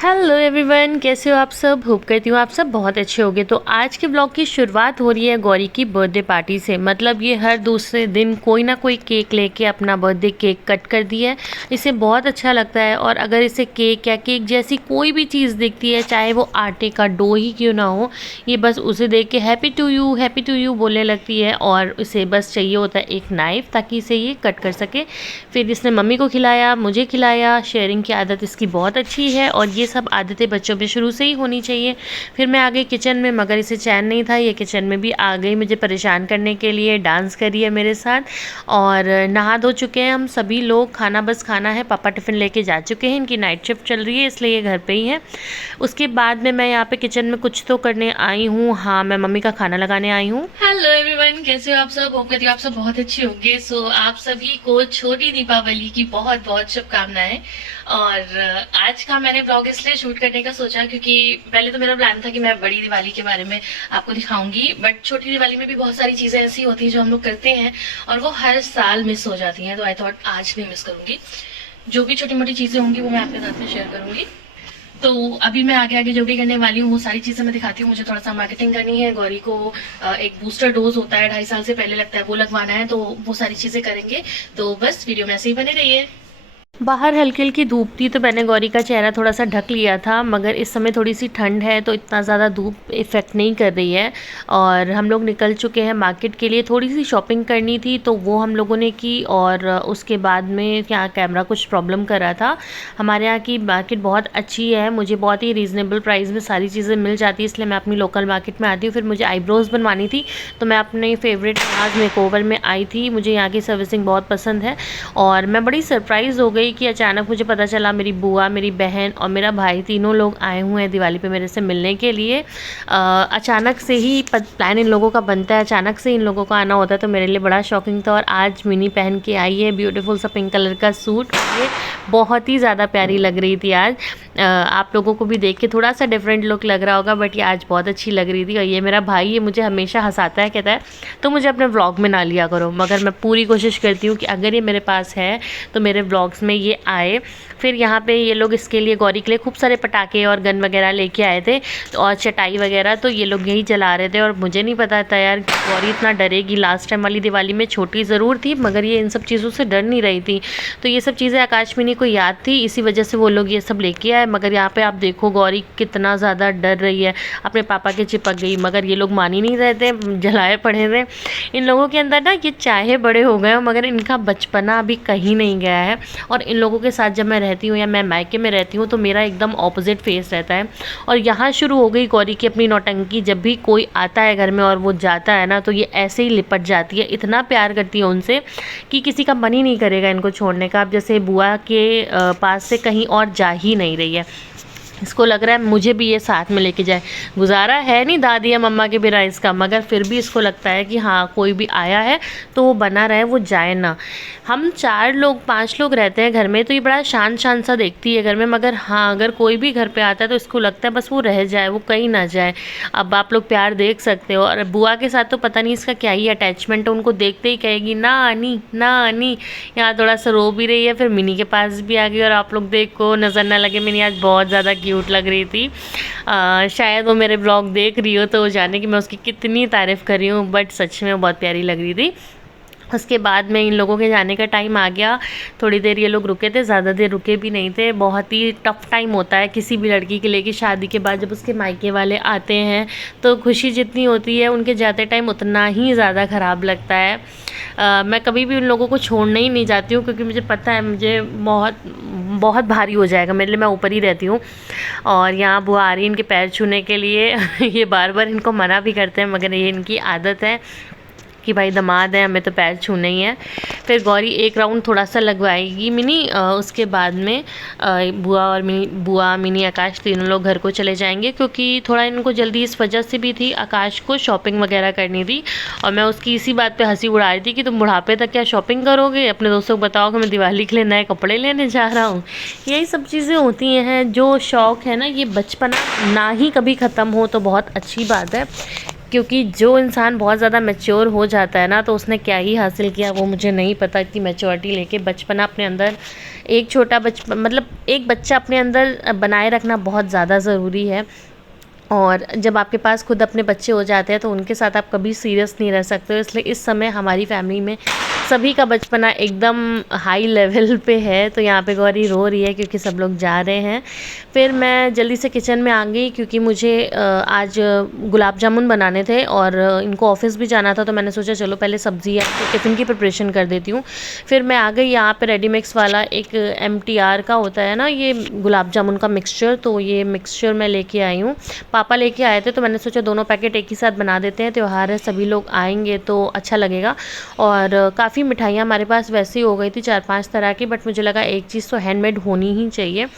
Hello everyone, कैसे हो आप सब। होप करती हूँ आप सब बहुत अच्छे होंगे। तो आज के ब्लॉग की शुरुआत हो रही है गौरी की बर्थडे पार्टी से। मतलब ये हर दूसरे दिन कोई ना कोई केक लेके अपना बर्थडे केक कट कर दिया है। इसे बहुत अच्छा लगता है। और अगर इसे केक या केक जैसी कोई भी चीज़ दिखती है, चाहे वो आटे का डो ही क्यों ना हो, ये बस उसे देख के हैप्पी टू यू बोलने लगती है। और इसे बस चाहिए होता है एक नाइफ़ ताकि इसे ये कट कर सके। फिर इसने मम्मी को खिलाया, मुझे खिलाया। शेयरिंग की आदत इसकी बहुत अच्छी है और ये सब आदतें बच्चों में शुरू से ही होनी चाहिए। फिर मैं आ गई किचन में, मगर इसे चैन नहीं था, ये किचन में भी आ गई मुझे परेशान करने के लिए। डांस करी है मेरे साथ। और नहा धो चुके हैं हम सभी लोग, खाना बस खाना है। पापा टिफ़िन लेके जा चुके हैं, इनकी नाइट शिफ्ट चल रही है इसलिए ये घर पे ही है। उसके बाद में मैं यहाँ पे किचन में कुछ तो करने आई हूँ। हाँ, मैं मम्मी का खाना लगाने आई हूँ। हेलो एवरीवन, कैसे हो आप सब। होप करती हूँ आप सब बहुत अच्छे होंगे। सो आप सभी को छोटी दीपावली की बहुत बहुत शुभकामनाएं। और आज का मैंने ब्लॉग इसलिए शूट करने का सोचा क्योंकि पहले तो मेरा प्लान था कि मैं बड़ी दिवाली के बारे में आपको दिखाऊंगी, बट छोटी दिवाली में भी बहुत सारी चीजें ऐसी होती हैं जो हम लोग करते हैं और वो हर साल मिस हो जाती हैं। तो आई थॉट आज भी मिस करूंगी। जो भी छोटी मोटी चीजें होंगी वो मैं आपके साथ में शेयर करूंगी। तो अभी मैं आगे आगे जो भी करने वाली हूँ वो सारी चीज़ें मैं दिखाती हूँ। मुझे थोड़ा सा मार्केटिंग करनी है। गौरी को एक बूस्टर डोज होता है 2.5 साल से पहले लगता है, वो लगवाना है। तो वो सारी चीज़ें करेंगे। तो बस वीडियो में ऐसे ही बने रहिए। बाहर हल्की हल्की धूप थी तो मैंने गौरी का चेहरा थोड़ा सा ढक लिया था, मगर इस समय थोड़ी सी ठंड है तो इतना ज़्यादा धूप इफ़ेक्ट नहीं कर रही है। और हम लोग निकल चुके हैं मार्केट के लिए। थोड़ी सी शॉपिंग करनी थी तो वो हम लोगों ने की। और उसके बाद में यहाँ कैमरा कुछ प्रॉब्लम कर रहा था। हमारे यहाँ की मार्केट बहुत अच्छी है, मुझे बहुत ही रीज़नेबल प्राइस में सारी चीज़ें मिल जाती है, इसलिए मैं अपनी लोकल मार्केट में आती हूँ। फिर मुझे आईब्रोज़ बनवानी थी तो मैं अपने फेवरेट आज मेकओवर में आई थी। मुझे यहाँ की सर्विसिंग बहुत पसंद है। और मैं बड़ी सरप्राइज़ हो गई कि अचानक मुझे पता चला मेरी बुआ, मेरी बहन और मेरा भाई तीनों लोग आए हुए हैं दिवाली पे मेरे से मिलने के लिए। अचानक से ही प्लान इन लोगों का बनता है, अचानक से इन लोगों का आना होता है, तो मेरे लिए बड़ा शॉकिंग था। और आज मिनी पहन के आई है ब्यूटीफुल सा पिंक कलर का सूट। ये बहुत ही ज़्यादा प्यारी लग रही थी आज। आप लोगों को भी देख के थोड़ा सा डिफरेंट लुक लग रहा होगा, बट ये आज बहुत अच्छी लग रही थी। और ये मेरा भाई, ये मुझे हमेशा हंसाता है, कहता है तो मुझे अपने व्लॉग में ना लिया करो, मगर मैं पूरी कोशिश करती हूँ कि अगर ये मेरे पास है तो मेरे व्लॉग्स में ये आए। फिर यहाँ पे ये लोग इसके लिए, गौरी के लिए खूब सारे पटाखे और गन वगैरह लेके आए थे और चटाई वगैरह, तो ये लोग यही जला रहे थे। और मुझे नहीं पता था यार गौरी इतना डरेगी। लास्ट टाइम वाली दिवाली में छोटी ज़रूर थी मगर ये इन सब चीज़ों से डर नहीं रही थी। तो ये सब चीज़ें आकाशमणि को याद थी, इसी वजह से वो लोग ये सब लेके आए। मगर यहाँ पे आप देखो गौरी कितना ज़्यादा डर रही है, अपने पापा के चिपक गई, मगर ये लोग मान ही नहीं रहे थे, जलाए पड़े थे। इन लोगों के अंदर ना, ये चाहे बड़े हो गए मगर इनका बचपना अभी कहीं नहीं गया है। और इन लोगों के साथ जब मैं रहती हूँ या मैं मायके में रहती हूँ तो मेरा एकदम ऑपोजिट फेस रहता है। और यहाँ शुरू हो गई गौरी की अपनी नौटंकी। जब भी कोई आता है घर में और वो जाता है ना, तो ये ऐसे ही लिपट जाती है, इतना प्यार करती है उनसे कि किसी का मन ही नहीं करेगा इनको छोड़ने का। अब जैसे बुआ के पास से कहीं और जा ही नहीं रही है, इसको लग रहा है मुझे भी ये साथ में लेके जाए। गुजारा है नहीं दादी या मम्मा के बिना इसका, मगर फिर भी इसको लगता है कि हाँ कोई भी आया है तो वो बना रहे, वो जाए ना। हम 4 लोग 5 लोग रहते हैं घर में, तो ये बड़ा शांत शांत सा देखती है घर में, मगर हाँ अगर कोई भी घर पे आता है तो इसको लगता है बस वो रह जाए, वो कहीं ना जाए। अब आप लोग प्यार देख सकते हो। और बुआ के साथ तो पता नहीं इसका क्या ही अटैचमेंट है, उनको देखते ही कहेगी ना आनी ना आनी। यहाँ थोड़ा सा रो भी रही है, फिर मिनी के पास भी आ गई। और आप लोग देखो, नज़र ना लगे, मिनी आज बहुत ज़्यादा क्यूट लग रही थी। शायद वो मेरे ब्लॉग देख रही हो तो वो जाने कि मैं उसकी कितनी तारीफ़ कर रही हूँ, बट सच में वो बहुत प्यारी लग रही थी। उसके बाद में इन लोगों के जाने का टाइम आ गया। थोड़ी देर ये लोग रुके थे, ज़्यादा देर रुके भी नहीं थे। बहुत ही टफ़ टाइम होता है किसी भी लड़की के लिए कि शादी के बाद जब उसके मायके वाले आते हैं तो खुशी जितनी होती है उनके जाते टाइम उतना ही ज़्यादा ख़राब लगता है। मैं कभी भी उन लोगों को छोड़ने ही नहीं जाती हूँ क्योंकि मुझे पता है मुझे बहुत बहुत भारी हो जाएगा मेरे लिए, मैं ऊपर ही रहती हूँ। और यहाँ बुआ आ रही है इनके पैर छूने के लिए ये बार बार इनको मना भी करते हैं मगर ये इनकी आदत है कि भाई दामाद है, हमें तो पैर छूना ही है। फिर गौरी एक राउंड थोड़ा सा लगवाएगी मिनी, उसके बाद में बुआ और बुआ मिनी आकाश तीनों लोग घर को चले जाएंगे क्योंकि थोड़ा इनको जल्दी इस वजह से भी थी, आकाश को शॉपिंग वगैरह करनी थी। और मैं उसकी इसी बात पे हंसी उड़ा रही थी कि तुम बुढ़ापे तक क्या शॉपिंग करोगे, अपने दोस्तों को बताओ कि मैं दिवाली के लिए नए कपड़े लेने जा रहा हूँ। यही सब चीज़ें होती हैं, जो शौक़ है ना, ये बचपना ना ही कभी ख़त्म हो तो बहुत अच्छी बात है। क्योंकि जो इंसान बहुत ज़्यादा मैच्योर हो जाता है ना, तो उसने क्या ही हासिल किया वो मुझे नहीं पता। इतनी मैच्योरिटी लेके बचपना अपने अंदर, एक छोटा बचपन मतलब एक बच्चा अपने अंदर बनाए रखना बहुत ज़्यादा ज़रूरी है। और जब आपके पास खुद अपने बच्चे हो जाते हैं तो उनके साथ आप कभी सीरियस नहीं रह सकते हो। इसलिए इस समय हमारी फैमिली में सभी का बचपना एकदम हाई लेवल पे है। तो यहाँ पे गौरी रो रही है क्योंकि सब लोग जा रहे हैं। फिर मैं जल्दी से किचन में आ गई क्योंकि मुझे आज गुलाब जामुन बनाने थे और इनको ऑफिस भी जाना था। तो मैंने सोचा चलो पहले सब्ज़ी या टिफ़िन की प्रिपरेशन कर देती हूँ। फिर मैं आ गई यहाँ पे रेडी मिक्स वाला एक MTR का होता है ना ये गुलाब जामुन का मिक्सचर, तो ये मिक्सचर मैं लेके आई हूँ। पापा लेके आए थे तो मैंने सोचा दोनों पैकेट एक ही साथ बना देते हैं, त्यौहार है सभी लोग आएंगे तो अच्छा लगेगा। और काफ़ी मिठाइयाँ हमारे पास वैसे ही हो गई थी 4-5 तरह की, बट मुझे लगा एक चीज़ तो हैंडमेड होनी ही चाहिए,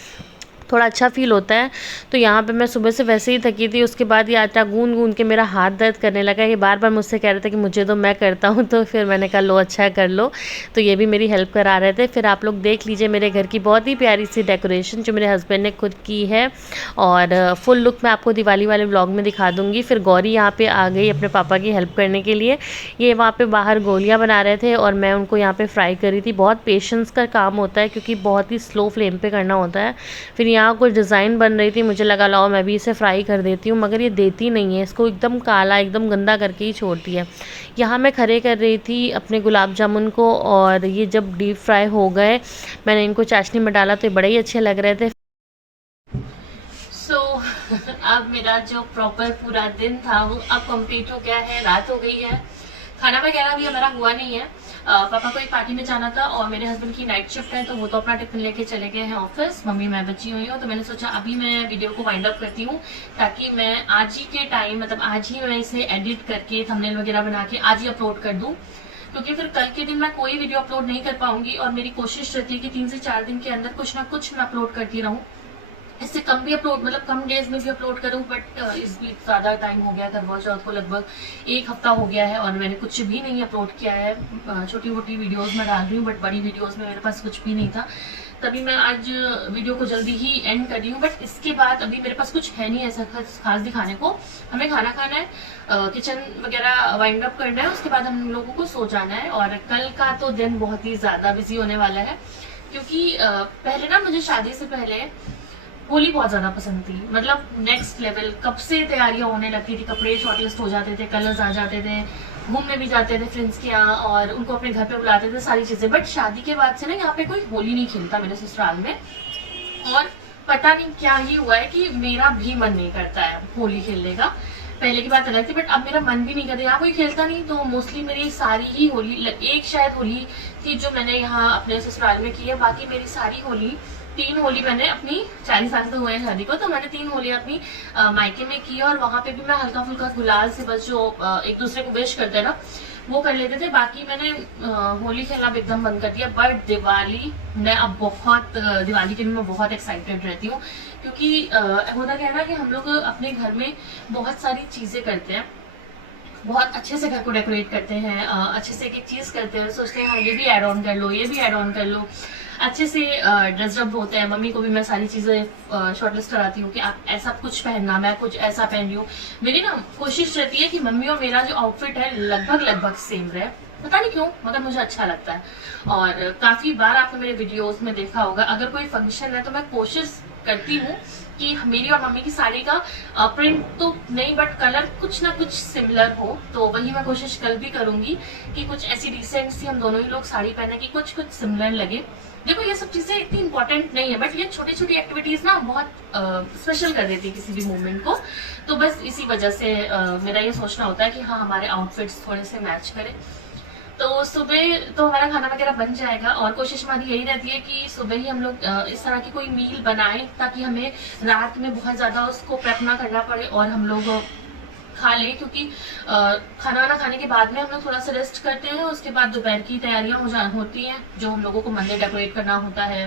थोड़ा अच्छा फ़ील होता है। तो यहाँ पे मैं सुबह से वैसे ही थकी थी, उसके बाद ये आटा गूंद गूंद के मेरा हाथ दर्द करने लगा। ये बार बार मुझसे कह रहे थे कि मुझे तो मैं करता हूँ, तो फिर मैंने कहा लो अच्छा कर लो। तो ये भी मेरी हेल्प करा रहे थे। फिर आप लोग देख लीजिए मेरे घर की बहुत ही प्यारी सी डेकोरेशन जो मेरे हस्बैंड ने खुद की है, और फुल लुक मैं आपको दिवाली वाले व्लॉग में दिखा दूँगी। फिर गौरी यहाँ पर आ गई अपने पापा की हेल्प करने के लिए। ये वहाँ पर बाहर गोलियाँ बना रहे थे और मैं उनको यहाँ पर फ्राई कर रही थी। बहुत पेशेंस का काम होता है क्योंकि बहुत ही स्लो फ्लेम पर करना होता है। फिर यहाँ कुछ डिज़ाइन बन रही थी, मुझे लगा लाओ मैं भी इसे फ्राई कर देती हूँ, मगर ये देती नहीं है, इसको एकदम काला एकदम गंदा करके ही छोड़ती है। यहाँ मैं खड़े कर रही थी अपने गुलाब जामुन को, और ये जब डीप फ्राई हो गए मैंने इनको चाशनी में डाला तो ये बड़े ही अच्छे लग रहे थे। अब मेरा जो प्रॉपर पूरा दिन था वो अब कंप्लीट हो गया है, रात हो गई है। खाना वगैरह भी हमारा हुआ नहीं है। पापा को एक पार्टी में जाना था और मेरे हस्बैंड की नाइट शिफ्ट है तो वो तो अपना टिफिन लेके चले गए हैं ऑफिस। मम्मी मैं बची हुई हूँ, तो मैंने सोचा अभी मैं वीडियो को वाइंड अप करती हूँ ताकि मैं आज ही के टाइम मतलब आज ही मैं इसे एडिट करके थंबनेल वगैरह बना के आज ही अपलोड कर दूँ, क्योंकि फिर कल के दिन मैं कोई वीडियो अपलोड नहीं कर पाऊंगी। और मेरी कोशिश रहती है कि 3 से 4 दिन के अंदर कुछ ना कुछ मैं अपलोड करती रहूँ। इससे कम भी अपलोड मतलब कम डेज में भी अपलोड करूं, बट इस बीच ज़्यादा टाइम हो गया। करवा चौथ को लगभग 1 हफ्ता हो गया है और मैंने कुछ भी नहीं अपलोड किया है। छोटी मोटी वीडियोस में डाल रही हूँ बट बड़ी वीडियोस में मेरे पास कुछ भी नहीं था, तभी मैं आज वीडियो को जल्दी ही एंड कर रही हूँ। बट इसके बाद अभी मेरे पास कुछ है नहीं ऐसा खास दिखाने को। हमें खाना खाना है, किचन वगैरह वाइंड अप करना है, उसके बाद हम लोगों को सो जाना है। और कल का तो दिन बहुत ही ज़्यादा बिजी होने वाला है, क्योंकि पहले ना मुझे शादी से पहले होली बहुत ज्यादा पसंद थी। मतलब नेक्स्ट लेवल, कब से तैयारियां होने लगती थी, कपड़े शॉर्टलिस्ट हो जाते थे, कलर्स आ जाते थे, घूमने भी जाते थे फ्रेंड्स के यहाँ और उनको अपने घर पे बुलाते थे, सारी चीजें। बट शादी के बाद से ना यहाँ पे कोई होली नहीं खेलता मेरे ससुराल में, और पता नहीं क्या ही हुआ है कि मेरा भी मन नहीं करता है होली खेलने का। पहले की बात अलग थी बट अब मेरा मन भी नहीं करता, यहाँ कोई खेलता नहीं। तो मोस्टली मेरी सारी ही होली, एक शायद होली थी जो मैंने यहाँ अपने ससुराल में की है, बाकी मेरी सारी होली 3 होली मैंने अपनी 40 साल से हुए हैं शादी को, तो मैंने 3 होली अपनी मायके में की। और वहां पे भी मैं हल्का फुल्का गुलाल से बस जो एक दूसरे को विश करते हैं ना वो कर लेते थे। बाकी मैंने होली खेलना अब एकदम बंद कर दिया। बट दिवाली मैं अब बहुत दिवाली के लिए मैं बहुत एक्साइटेड रहती हूँ, क्योंकि होता क्या है ना कि हम लोग अपने घर में बहुत सारी चीजें करते हैं, बहुत अच्छे से घर को डेकोरेट करते हैं, अच्छे से एक एक चीज करते हैं, सोचते हैं हाँ ये भी ऐड ऑन कर लो, ये भी ऐड ऑन कर लो, अच्छे से ड्रेस अप होते हैं। मम्मी को भी मैं सारी चीजें शॉर्टलिस्ट कराती हूँ कि आप ऐसा कुछ पहनना, मैं कुछ ऐसा पहन रही हूँ। मेरी ना कोशिश रहती है कि मम्मी और मेरा जो आउटफिट है लगभग सेम रहे, पता नहीं क्यों मगर मुझे अच्छा लगता है। और काफी बार आपने मेरे वीडियोस में देखा होगा, अगर कोई फंक्शन है तो मैं कोशिश करती हूँ कि मेरी और मम्मी की साड़ी का प्रिंट तो नहीं बट कलर कुछ ना कुछ सिमिलर हो। तो वही मैं कोशिश कल भी करूंगी कि कुछ ऐसी रिसेंट सी हम दोनों ही लोग साड़ी पहने कि कुछ कुछ सिमिलर लगे। देखो ये सब चीजें इतनी इंपॉर्टेंट नहीं है, बट ये छोटी छोटी एक्टिविटीज ना बहुत स्पेशल कर देती है किसी भी मूवमेंट को। तो बस इसी वजह से मेरा ये सोचना होता है कि हाँ हमारे आउटफिट्स थोड़े से मैच करें। तो सुबह तो हमारा खाना वगैरह बन जाएगा, और कोशिश हमारी यही रहती है कि सुबह ही हम लोग इस तरह की कोई मील बनाएं ताकि हमें रात में बहुत ज्यादा उसको प्रेप ना करना पड़े और हम लोग खा लें। क्योंकि खाना वाना खाने के बाद में हम लोग थोड़ा सा रेस्ट करते हैं, उसके बाद दोपहर की तैयारियां होती हैं, जो हम लोगों को मंदिर डेकोरेट करना होता है,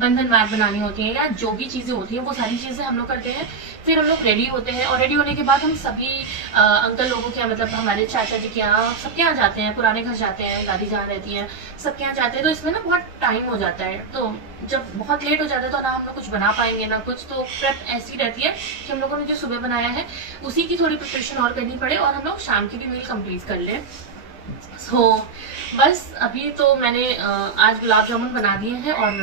बंधन मैट बनानी होती है, या जो भी चीजें होती हैं वो सारी चीजें हम लोग करते हैं। फिर हम लोग रेडी होते हैं और रेडी होने के बाद हम सभी अंकल लोगों के यहाँ, मतलब हमारे चाचा जी के यहाँ, सबके यहाँ जाते हैं, पुराने घर जाते हैं, दादी जहाँ रहती हैं सबके यहाँ जाते हैं। तो इसमें ना बहुत टाइम हो जाता है, तो जब बहुत लेट हो जाता है तो ना हम लोग कुछ बना पाएंगे ना कुछ, तो प्रेप ऐसी रहती है कि हम लोगों ने जो सुबह बनाया है उसी की थोड़ी प्रिपरेशन और करनी पड़े और हम लोग शाम की भी मील कंप्लीट कर लें। बस अभी तो मैंने आज गुलाब जामुन बना दिए हैं और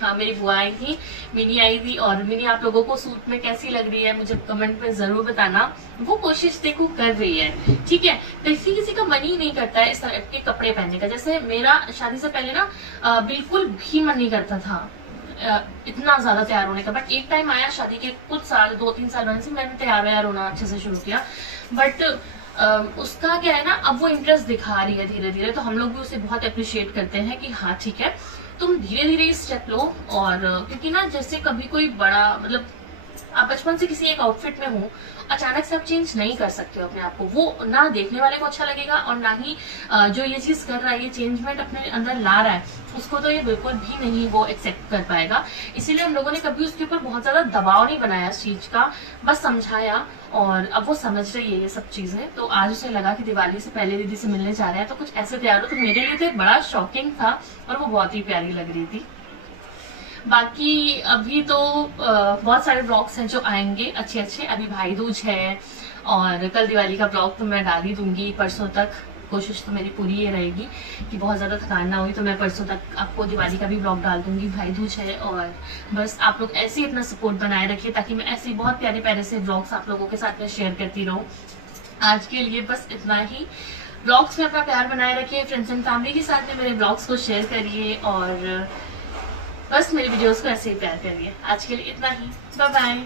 हाँ, मेरी बुआ आई थी, मिनी आई थी, और मिनी आप लोगों को सूट में कैसी लग रही है मुझे कमेंट में जरूर बताना। वो कोशिश देखो कर रही है, ठीक है। किसी किसी का मन ही नहीं करता है इस तरह के कपड़े पहनने का। जैसे मेरा शादी से पहले ना बिल्कुल भी मन नहीं करता था इतना ज्यादा तैयार होने का, बट एक टाइम आया शादी के कुछ साल 2-3 साल बाद से मैंने तैयार होना अच्छे से शुरू किया। बट उसका क्या है ना, अब वो इंटरेस्ट दिखा रही है धीरे धीरे, तो हम लोग भी उसे बहुत अप्रिशिएट करते हैं कि हाँ ठीक है तुम धीरे धीरे स्टेप लो। और क्योंकि ना जैसे कभी कोई बड़ा मतलब आप बचपन से किसी एक आउटफिट में हो, अचानक से आप चेंज नहीं कर सकते हो अपने आप को, वो ना देखने वाले को अच्छा लगेगा और ना ही जो ये चीज कर रहा है, ये चेंजमेंट अपने अंदर ला रहा है उसको तो ये बिल्कुल भी नहीं वो एक्सेप्ट कर पाएगा। इसीलिए हम लोगों ने कभी उसके ऊपर बहुत ज्यादा दबाव नहीं बनाया इस चीज का, बस समझाया और अब वो समझ रही है ये सब चीजें। तो आज उसे लगा कि दिवाली से पहले दीदी से मिलने जा रहे हैं तो कुछ ऐसे तैयार हो, तो मेरे लिए तो एक बड़ा शॉकिंग था और वो बहुत ही प्यारी लग रही थी। बाकी अभी तो बहुत सारे ब्लॉग्स हैं जो आएंगे अच्छे अच्छे। अभी भाई दूज है और कल दिवाली का ब्लॉग तो मैं डाल ही दूंगी परसों तक। कोशिश तो मेरी पूरी ये रहेगी कि बहुत ज़्यादा थकान ना हुई तो मैं परसों तक आपको दिवाली का भी ब्लॉग डाल दूंगी। भाई दूज है और बस आप लोग ऐसे ही अपना सपोर्ट बनाए रखिए ताकि मैं ऐसे बहुत प्यारे प्यारे से ब्लॉग्स आप लोगों के साथ में शेयर करती रहूँ। आज के लिए बस इतना ही। ब्लॉग्स में अपना प्यार बनाए रखिए, फ्रेंड्स एंड फैमिली के साथ में मेरे ब्लॉग्स को शेयर करिए और बस मेरी वीडियोस को ऐसे ही प्यार करिए। आज के लिए इतना ही, बाय बाय।